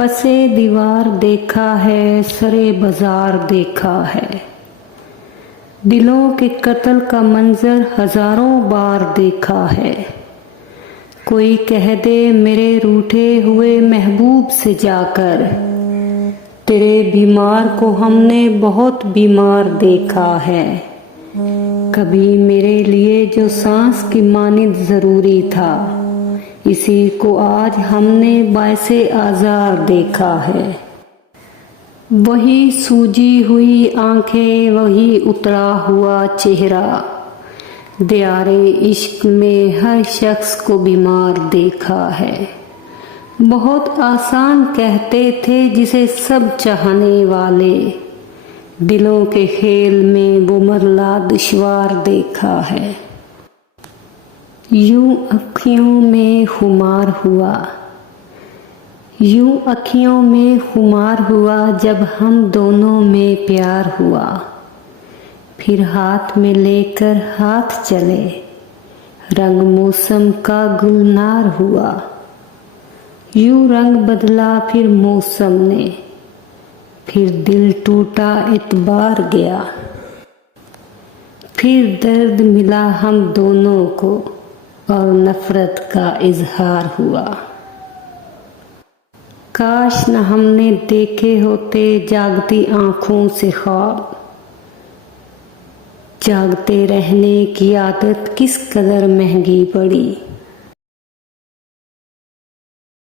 पसे दीवार देखा है, सरे बाजार देखा है, दिलों के कत्ल का मंजर हजारों बार देखा है। कोई कह दे मेरे रूठे हुए महबूब से जाकर, तेरे बीमार को हमने बहुत बीमार देखा है। कभी मेरे लिए जो सांस की मानिंद जरूरी था, इसी को आज हमने बायसे आज़ार देखा है। वही सूजी हुई आंखें, वही उतरा हुआ चेहरा, दियारे इश्क में हर शख्स को बीमार देखा है। बहुत आसान कहते थे जिसे सब चाहने वाले, दिलों के खेल में वो मरला दुश्वार देखा है। यूं अखियों में खुमार हुआ, यूं अखियों में खुमार हुआ, जब हम दोनों में प्यार हुआ। फिर हाथ में लेकर हाथ चले, रंग मौसम का गुलनार हुआ। यूं रंग बदला फिर मौसम ने, फिर दिल टूटा इतबार गया। फिर दर्द मिला हम दोनों को और नफरत का इजहार हुआ। काश न हमने देखे होते जागती आंखों से ख्वाब, जागते रहने की आदत किस कदर महंगी पड़ी।